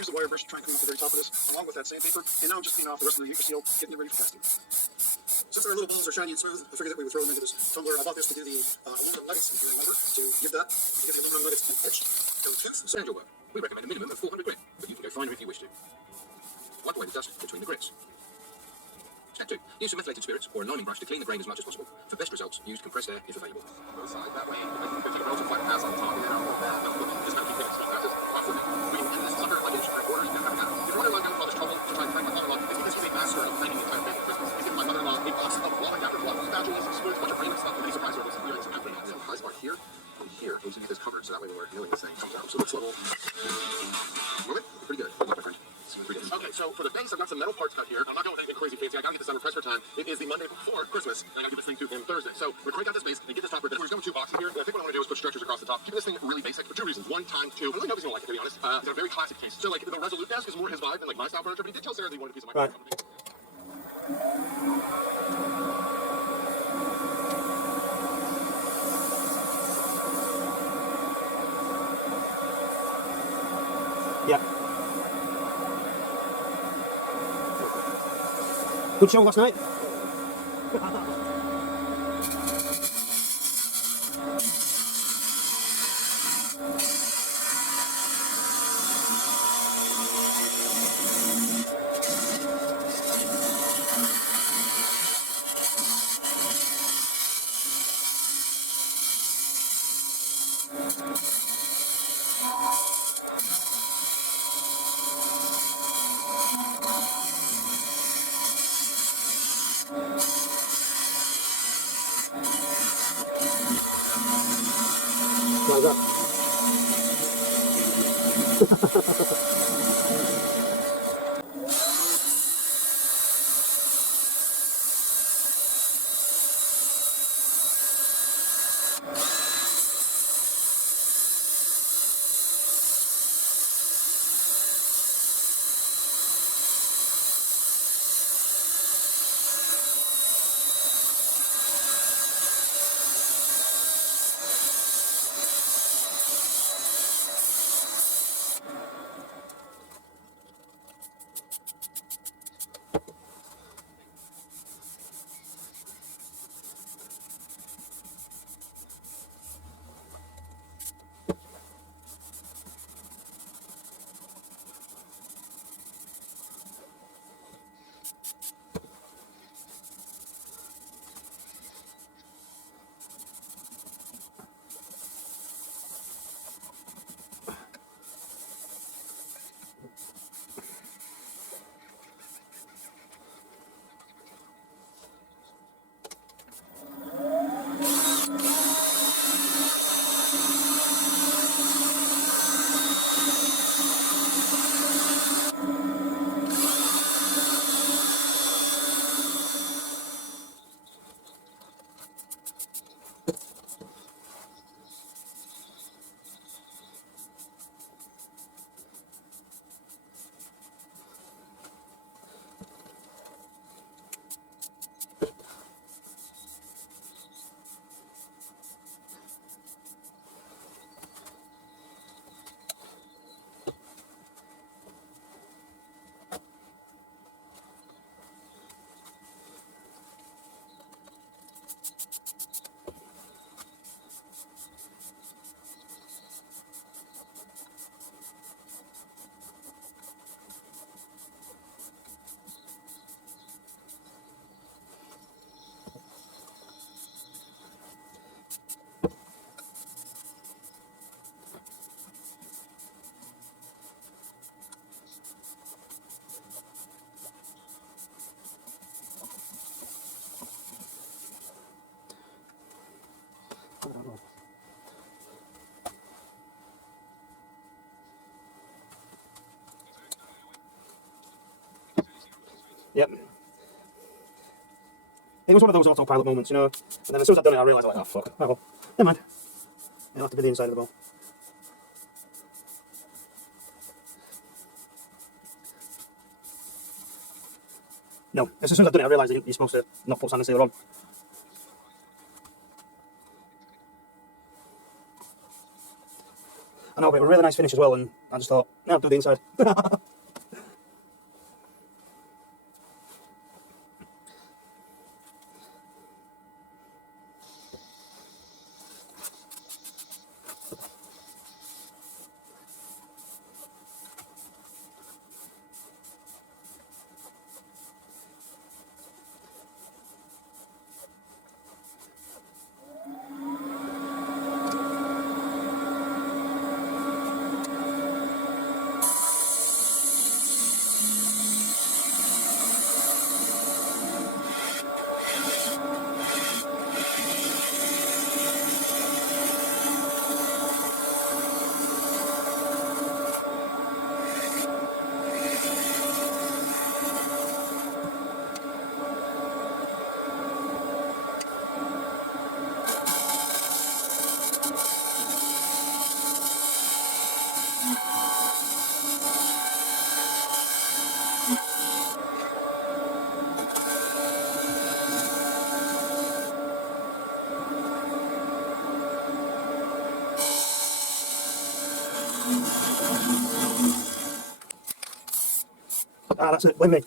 Use the wire brush to try and come up to the very top of this, along with that sandpaper, and now I'm just cleaning off the rest of the seal, getting it ready for casting. Since our little balls are shiny and smooth, I figured that we would throw them into this tumbler. I bought this to do the aluminum nuggets, if you remember, to give the aluminum nuggets an etched tooth. Sand your work. We recommend a minimum of 400 grit, but you can go finer if you wish to. Wipe away the dust between the grits. Step 2. Use some methylated spirits or a liming brush to clean the grain as much as possible. For best results, use compressed air if available. Both sides, that way, if you can also flat pass on top, and then I'll hold that, just kind of keep it stuck. That's just awesome. We can do this sucker like inch and 3/4, and have if you're wondering why I'm having all this trouble to try and find my mother-in-law, it's because he's a master of cleaning the entire thing for Christmas. He's given my mother-in-law a box of blowing after blowing spatulas, spoons, a bunch of random stuff, and he's surprised her with some earrings and everything. So the highest part here, from here, we should get this covered, so that way when we're milling this thing, it comes out. So let's level. Move it. Pretty good. Good luck, my friend. Okay, so for the base, I've got some metal parts cut here. I'm not going with anything crazy fancy. I gotta get this under press for time. It is the Monday before Christmas, and I gotta get this thing to him Thursday. So we're crank out this base and get this top ribbon. We're just going 2 boxes here. I think what I'm gonna do is put stretchers across the top. Keep this thing really basic for 2 reasons. One, time, 2. Really nobody's gonna like it, to be honest. It's a very classic taste. So like the Resolute desk is more his vibe than like my style furniture, but he did tell Sarah that he wanted a piece of my company. Yeah. Good show last night. How's that? Yep. It was one of those autopilot moments, you know. And then as soon as I'd done it, I realised, like, oh fuck. Oh well. Never mind. It'll have to be the inside of the bowl. No, as soon as I'd done it, I realised you're supposed to not put sand and sealer on. I know, but it was a really nice finish as well, and I just thought, no, I'll do the inside. Ah, that's it, blame me.